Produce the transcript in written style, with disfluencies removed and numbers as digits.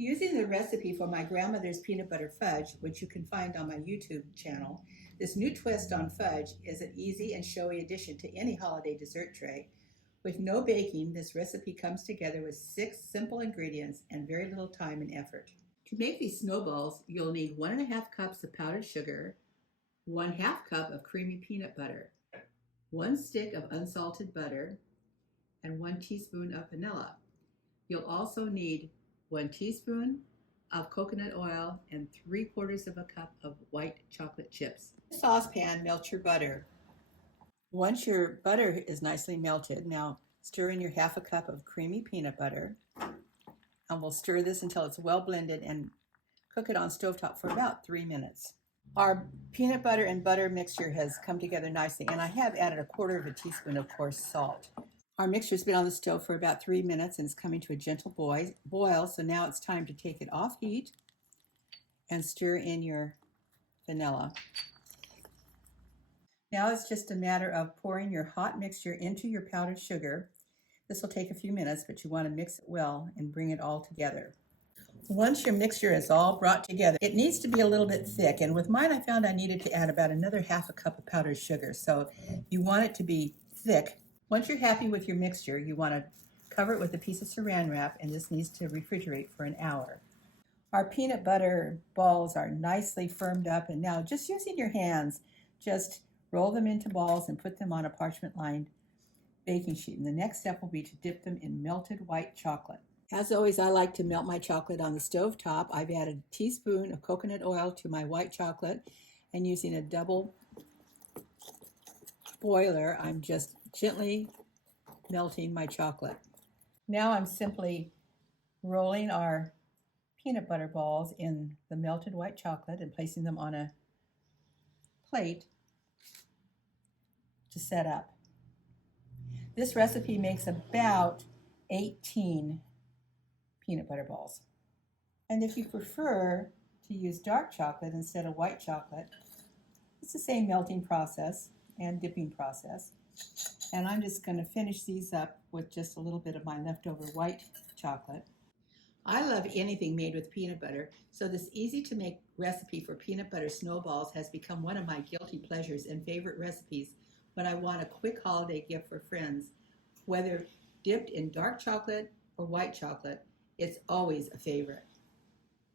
Using the recipe for my grandmother's peanut butter fudge, which you can find on my YouTube channel, this new twist on fudge is an easy and showy addition to any holiday dessert tray. With no baking, this recipe comes together with 6 simple ingredients and very little time and effort. To make these snowballs, you'll need 1½ cups of powdered sugar, 1/2 cup of creamy peanut butter, 1 stick of unsalted butter, and 1 teaspoon of vanilla. You'll also need 1 teaspoon of coconut oil and 3/4 of a cup of white chocolate chips. In a saucepan, melt your butter. Once your butter is nicely melted, now stir in your 1/2 cup of creamy peanut butter, and we'll stir this until it's well blended and cook it on stovetop for about 3 minutes. Our peanut butter and butter mixture has come together nicely, and I have added 1/4 teaspoon of coarse salt. Our mixture's been on the stove for about 3 minutes and it's coming to a gentle boil, so now it's time to take it off heat and stir in your vanilla. Now it's just a matter of pouring your hot mixture into your powdered sugar. This will take a few minutes, but you want to mix it well and bring it all together. Once your mixture is all brought together, it needs to be a little bit thick, and with mine I found I needed to add about another 1/2 cup of powdered sugar, so you want it to be thick. Once you're happy with your mixture, you want to cover it with a piece of saran wrap, and this needs to refrigerate for an hour. Our peanut butter balls are nicely firmed up, and now just using your hands, just roll them into balls and put them on a parchment-lined baking sheet. And the next step will be to dip them in melted white chocolate. As always, I like to melt my chocolate on the stove top. I've added a teaspoon of coconut oil to my white chocolate, and using a double boiler, I'm just gently melting my chocolate. Now I'm simply rolling our peanut butter balls in the melted white chocolate and placing them on a plate to set up. This recipe makes about 18 peanut butter balls. And if you prefer to use dark chocolate instead of white chocolate, it's the same melting process and dipping process. And I'm just going to finish these up with just a little bit of my leftover white chocolate. I love anything made with peanut butter, so this easy to make recipe for peanut butter snowballs has become one of my guilty pleasures and favorite recipes when I want a quick holiday gift for friends. Whether dipped in dark chocolate or white chocolate, it's always a favorite.